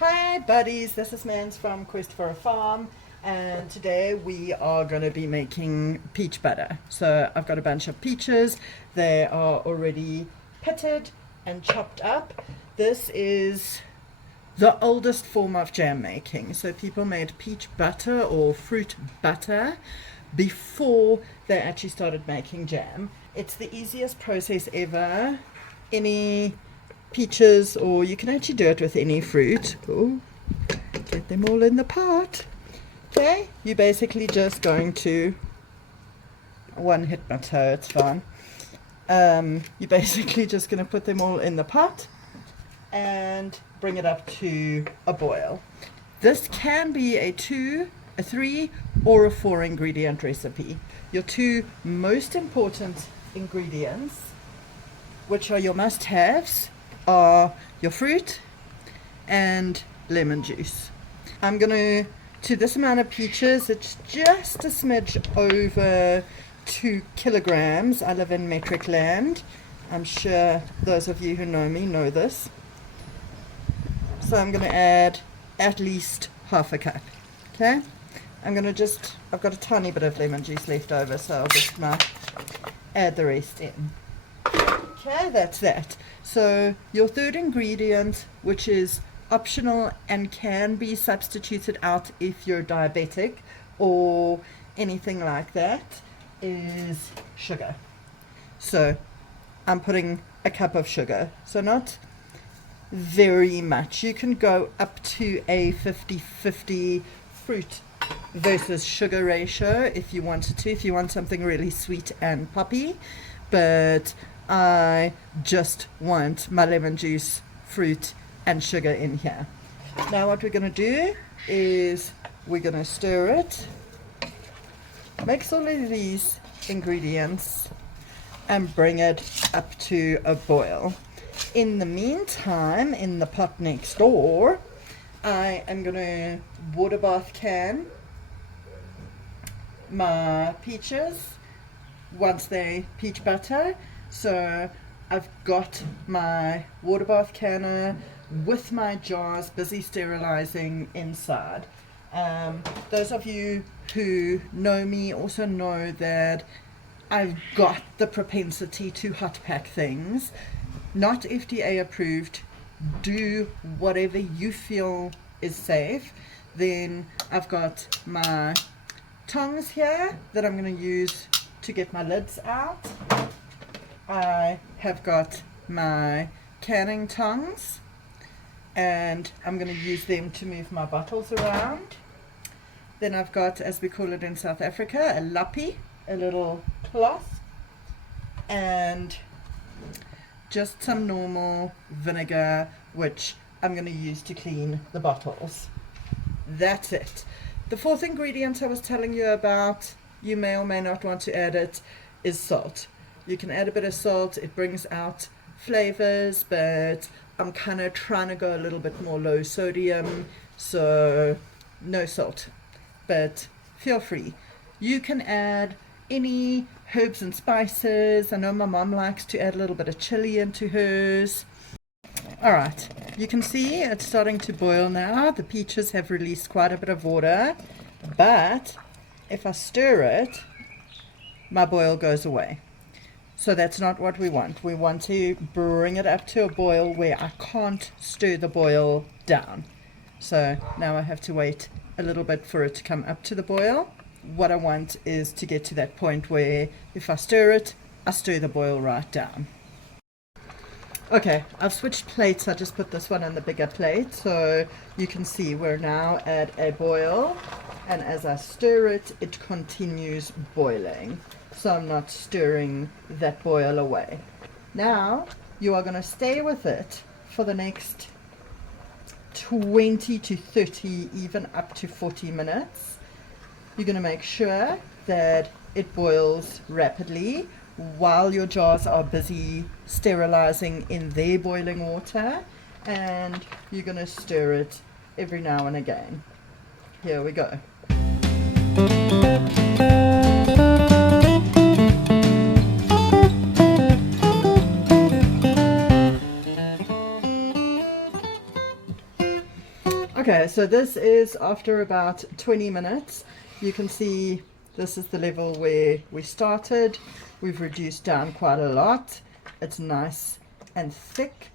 Hi buddies, this is Mans from Quest for a Farm, and today we are going to be making peach butter. So I've got a bunch of peaches. They are already pitted and chopped up. This is the oldest form of jam making. So people made peach butter or fruit butter before they actually started making jam. It's the easiest process ever. Any peaches, or you can actually do it with any fruit. Oh, get them all in the pot. Okay, you're basically just going to one hit my toe, it's fine. You're basically just going to put them all in the pot and bring it up to a boil. This can be a 2, a 3, or a 4 ingredient recipe. Your two most important ingredients, which are your must-haves, are your fruit and lemon juice. I'm gonna, to this amount of peaches, it's just a smidge over 2 kilograms. I live in metric land. I'm sure those of you who know me know this. So I'm gonna add at least half a cup. Okay? I've got a tiny bit of lemon juice left over, so I'll just add the rest in. Okay, that's that. So your third ingredient, which is optional and can be substituted out if you're diabetic or anything like that, is sugar. So I'm putting a cup of sugar. So not very much. You can go up to a 50-50 fruit versus sugar ratio if you wanted to, if you want something really sweet and poppy. But I just want my lemon juice, fruit, and sugar in here. Now what we're going to do is we're going to stir it, mix all of these ingredients, and bring it up to a boil. In the meantime, in the pot next door, I am going to water bath can my peaches once they peach butter. So I've got my water bath canner with my jars busy sterilizing inside. Those of you who know me also know that I've got the propensity to hot pack things. Not FDA approved. Do whatever you feel is safe. Then I've got my tongs here that I'm going to use to get my lids out. I have got my canning tongs, and I'm going to use them to move my bottles around. Then I've got, as we call it in South Africa, a lappie, a little cloth, and just some normal vinegar, which I'm going to use to clean the bottles. That's it. The fourth ingredient I was telling you about, you may or may not want to add it, is salt. You can add a bit of salt, it brings out flavors, but I'm kind of trying to go a little bit more low sodium, so no salt. But feel free. You can add any herbs and spices. I know my mom likes to add a little bit of chili into hers. Alright, you can see it's starting to boil now. The peaches have released quite a bit of water, but if I stir it, my boil goes away. So that's not what we want. We want to bring it up to a boil where I can't stir the boil down. So now I have to wait a little bit for it to come up to the boil. What I want is to get to that point where if I stir it, I stir the boil right down. Okay, I've switched plates. I just put this one on the bigger plate, so you can see we're now at a boil, and as I stir it, it continues boiling. So I'm not stirring that boil away. Now you are going to stay with it for the next 20 to 30, even up to 40 minutes. You're going to make sure that it boils rapidly while your jars are busy sterilizing in their boiling water, and you're going to stir it every now and again. Here we go. Okay, so this is after about 20 minutes. You can see this is the level where we started. We've reduced down quite a lot. It's nice and thick.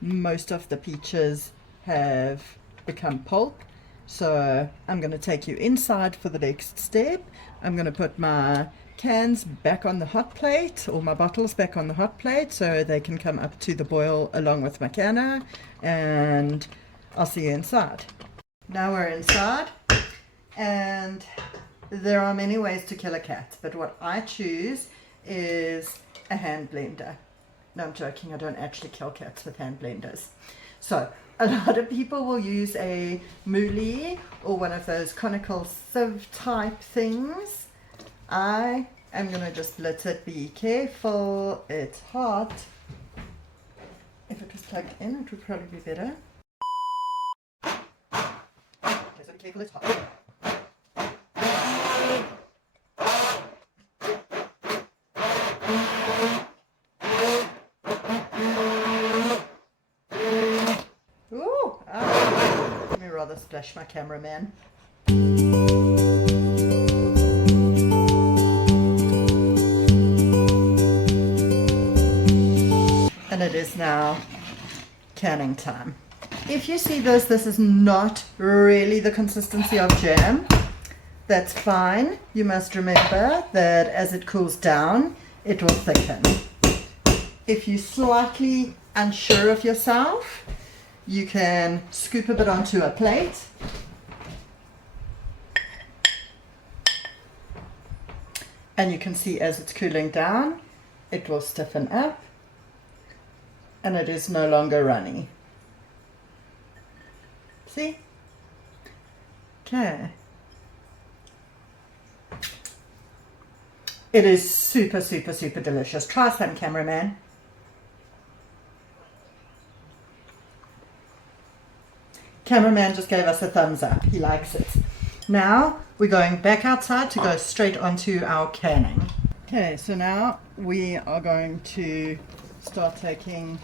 Most of the peaches have become pulp. So I'm going to take you inside for the next step. I'm going to put my cans back on the hot plate, or my bottles back on the hot plate, so they can come up to the boil along with my canner, and I'll see you inside. Now we're inside, and there are many ways to kill a cat, but what I choose is a hand blender. No, I'm joking, I don't actually kill cats with hand blenders. So a lot of people will use a moulie or one of those conical sieve type things. I am going to just let it be careful. It's hot. If it was plugged in, it would probably be better. Okay, so be careful, it's hot. Ooh, let me rather splash my cameraman. And it is now canning time. If you see this is not really the consistency of jam. That's fine. You must remember that as it cools down, it will thicken. If you're slightly unsure of yourself, you can scoop a bit onto a plate. And you can see as it's cooling down, it will stiffen up. And it is no longer runny. See? Okay. It is super, super, super delicious. Try some, cameraman. Cameraman just gave us a thumbs up. He likes it. Now we're going back outside to go straight onto our canning. Okay, so now we are going to start taking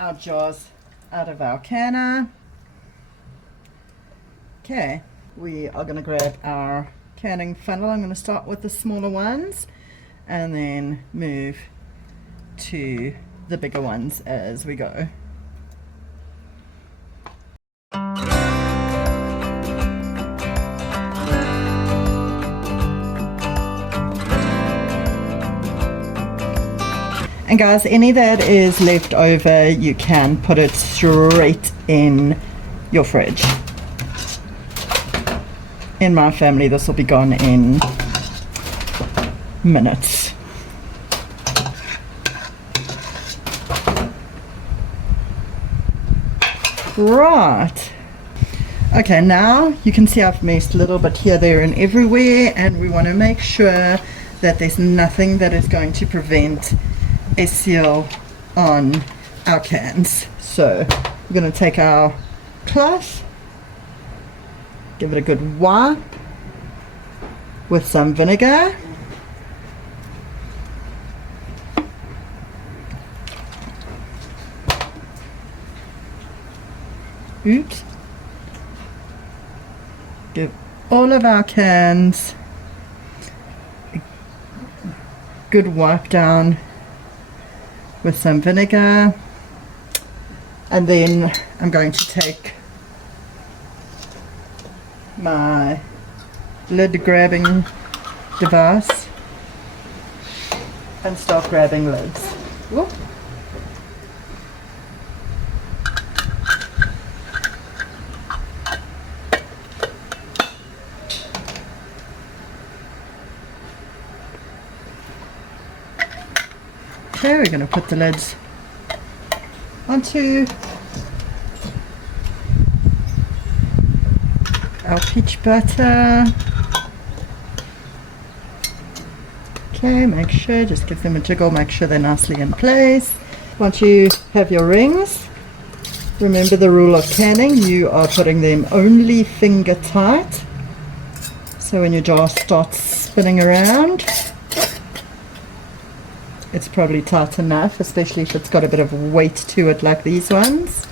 our jars out of our canner. Okay, we are going to grab our canning funnel. I'm going to start with the smaller ones and then move to the bigger ones as we go. And guys, any that is left over, you can put it straight in your fridge. In my family, this will be gone in minutes. Right. Okay, now you can see I've messed a little bit here, there, and everywhere, and we want to make sure that there's nothing that is going to prevent a seal on our cans. So we're going to take our cloth, give it a good wipe with some vinegar. Oops. Give all of our cans a good wipe down with some vinegar, and then I'm going to take my lid grabbing device and start grabbing lids. Whoop. Okay, we're going to put the lids onto our peach butter. Okay, make sure, just give them a jiggle, make sure they're nicely in place. Once you have your rings, remember the rule of canning, you are putting them only finger tight. So when your jar starts spinning around, it's probably tight enough, especially if it's got a bit of weight to it like these ones.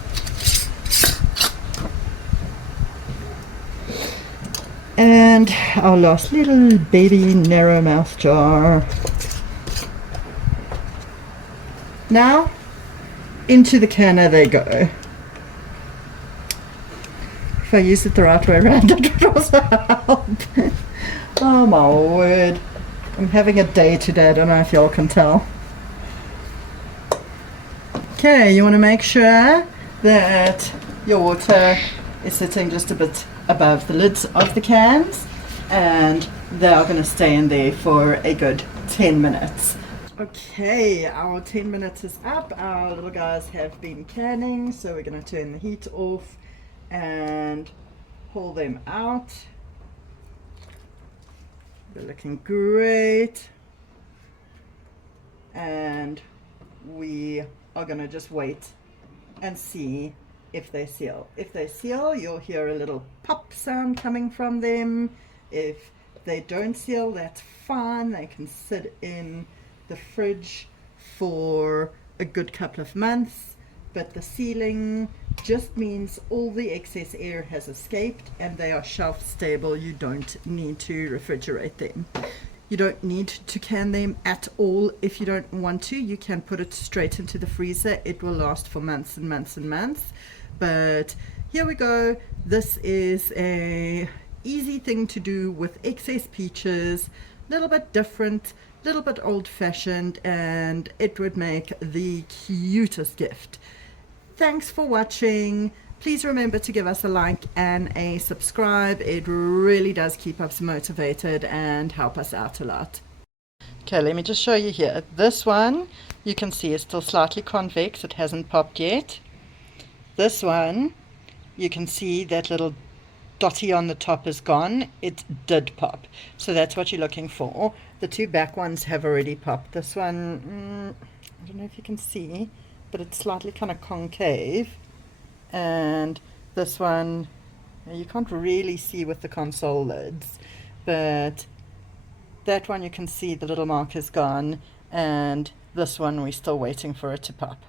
And our last little baby narrow mouth jar. Now, into the canner they go. If I use it the right way around, it would also help. Oh my word. I'm having a day today, I don't know if y'all can tell. Okay, you want to make sure that your water is sitting just a bit above the lids of the cans, and they are going to stay in there for a good 10 minutes. Okay, our 10 minutes is up. Our little guys have been canning, so we're going to turn the heat off and pull them out. They're looking great, and we are going to just wait and see if they seal. If they seal, you'll hear a little pop sound coming from them. If they don't seal, that's fine. They can sit in the fridge for a good couple of months, but the sealing just means all the excess air has escaped and they are shelf stable. You don't need to refrigerate them. You don't need to can them at all. If you don't want to, you can put it straight into the freezer. It will last for months and months and months. But here we go. This is a easy thing to do with excess peaches, a little bit different, a little bit old-fashioned, and it would make the cutest gift. Thanks for watching. Please remember to give us a like and a subscribe. It really does keep us motivated and help us out a lot. Okay, let me just show you here. This one, you can see is still slightly convex. It hasn't popped yet. This one, you can see that little dotty on the top is gone. It did pop. So that's what you're looking for. The two back ones have already popped. This one, I don't know if you can see, but it's slightly kind of concave. And this one, you can't really see with the console lids, but that one you can see the little mark is gone, and this one we're still waiting for it to pop.